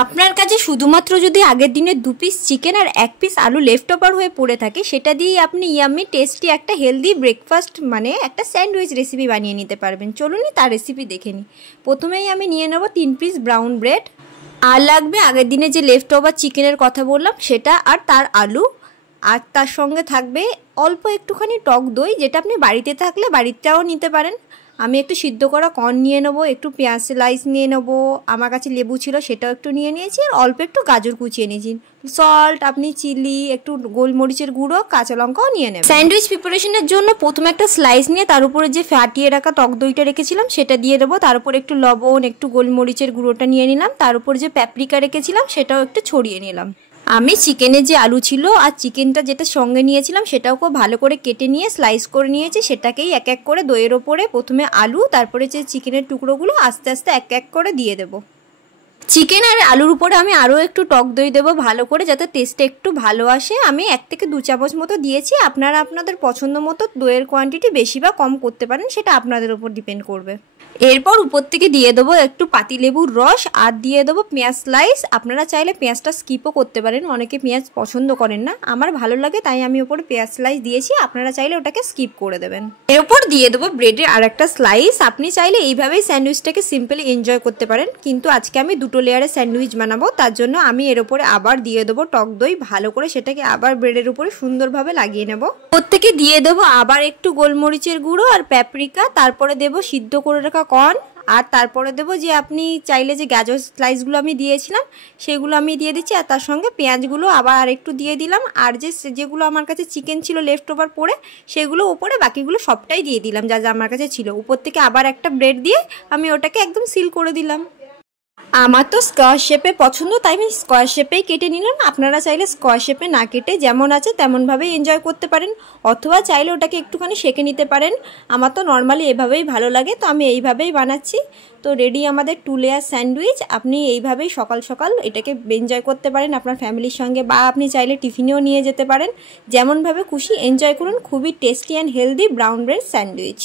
আপনার কাছে শুধুমাত্র যদি আগের দিনে 2 পিস চিকেন আর 1 পিস আলু লেফট ওভার হয়ে পড়ে থাকে, সেটা দিয়েই আপনি ইয়াম্মি টেস্টি একটা হেলদি ব্রেকফাস্ট মানে একটা স্যান্ডউইচ রেসিপি বানিয়ে নিতে পারবেন। চলুন তার রেসিপি দেখে নিই। প্রথমেই আমি নিয়ে নেব 3 পিস ব্রাউন ব্রেড, আর লাগবে আগের দিনে যে লেফট ওভার চিকেনের কথা বললাম সেটা, আর তার আলু, আর তার সঙ্গে থাকবে অল্প একটুখানি টক দই, যেটা আপনি বাড়িতে থাকলে বাড়িতেও নিতে পারেন। আমি একটু সিদ্ধ করা কর্ন নিয়ে নেবো, একটু পেঁয়াজ স্লাইস নিয়ে নেবো, আমার কাছে লেবু ছিল সেটাও একটু নিয়ে নিয়েছি, আর অল্প একটু গাজর কুচিয়ে নিয়েছি, সল্ট, আপনি চিলি, একটু গোলমরিচের গুঁড়ো, কাঁচা লঙ্কাও নিয়ে নেবেন। স্যান্ডউইচ প্রিপারেশনের জন্য প্রথমে একটা স্লাইস নিয়ে তার উপরে যে ফাটিয়ে রাখা টক দইটা রেখেছিলাম সেটা দিয়ে দেবো, তার উপর একটু লবণ, একটু গোলমরিচের গুঁড়োটা নিয়ে নিলাম, তার উপর যে প্যাপরিকা রেখেছিলাম সেটাও একটু ছড়িয়ে নিলাম। আমি চিকেনের যে আলু ছিল আর চিকেনটা যেটা সঙ্গে নিয়েছিলাম সেটাও খুব ভালো করে কেটে নিয়ে স্লাইস করে নিয়েছি, সেটাকেই এক এক করে দইয়ের ওপরে প্রথমে আলু, তারপরে যে চিকেনের টুকরোগুলো আস্তে আস্তে এক এক করে দিয়ে দেবো। চিকেন আর আলুর উপরে আমি আরও একটু টক দই দেবো ভালো করে, যাতে টেস্টটা একটু ভালো আসে। আমি 1 থেকে 2 চামচ মতো দিয়েছি, আপনারা আপনাদের পছন্দ মতো দইয়ের কোয়ান্টিটি বেশি বা কম করতে পারেন, সেটা আপনাদের উপর ডিপেন্ড করবে। এরপর উপর থেকে দিয়ে দেবো একটু পাতিলেবুর রস, আর দিয়ে দেবো পেঁয়াজ স্লাইস। আপনারা চাইলে পেঁয়াজটা স্কিপও করতে পারেন, অনেকে পেঁয়াজ পছন্দ করেন না, আমার ভালো লাগে তাই আমি ওপরে পেঁয়াজ স্লাইস দিয়েছি, আপনারা চাইলে ওটাকে স্কিপ করে দেবেন। এরপর দিয়ে দেবো ব্রেডের আর একটা স্লাইস। আপনি চাইলে এইভাবেই স্যান্ডউইচটাকে সিম্পলি এনজয় করতে পারেন, কিন্তু আজকে আমি 2 লেয়ারের স্যান্ডউইচ বানাবো, তার জন্য আমি এর উপরে আবার দিয়ে দেবো টক দই, ভালো করে সেটাকে আবার ব্রেডের উপরে সুন্দরভাবে লাগিয়ে নেব। প্রত্যেকে দিয়ে দেবো আবার একটু গোলমরিচের গুঁড়ো আর প্যাপরিকা, তারপরে দেবো সিদ্ধ করে রাখা কর্ন, আর তারপরে দেবো যে আপনি চাইলে যে গাজর স্লাইসগুলো আমি দিয়েছিলাম সেগুলো আমি দিয়ে দিচ্ছি, আর তার সঙ্গে পেঁয়াজগুলো আবার আরেকটু দিয়ে দিলাম, আর যেগুলো আমার কাছে চিকেন ছিল লেফট ওভার পড়ে সেগুলো উপরে, বাকিগুলো সবটাই দিয়ে দিলাম যা যা আমার কাছে ছিল। উপর থেকে আবার একটা ব্রেড দিয়ে আমি ওটাকে একদম সিল করে দিলাম। আমার তো স্কোয়ার শেপে পছন্দ তাই আমি স্কোয়ার শেপেই কেটে নিলাম, আপনারা চাইলে স্কোয়ার শেপে না কেটে যেমন আছে তেমনভাবেই এনজয় করতে পারেন, অথবা চাইলে ওটাকে একটুখানি সেঁকে নিতে পারেন। আমার তো নর্মালি এভাবেই ভালো লাগে, তো আমি এইভাবেই বানাচ্ছি। তো রেডি আমাদের 2 লেয়ার স্যান্ডউইচ। আপনি এইভাবেই সকাল সকাল এটাকে এনজয় করতে পারেন আপনার ফ্যামিলির সঙ্গে, বা আপনি চাইলে টিফিনেও নিয়ে যেতে পারেন, যেমনভাবে খুশি এনজয় করুন। খুবই tasty and healthy brown bread sandwich.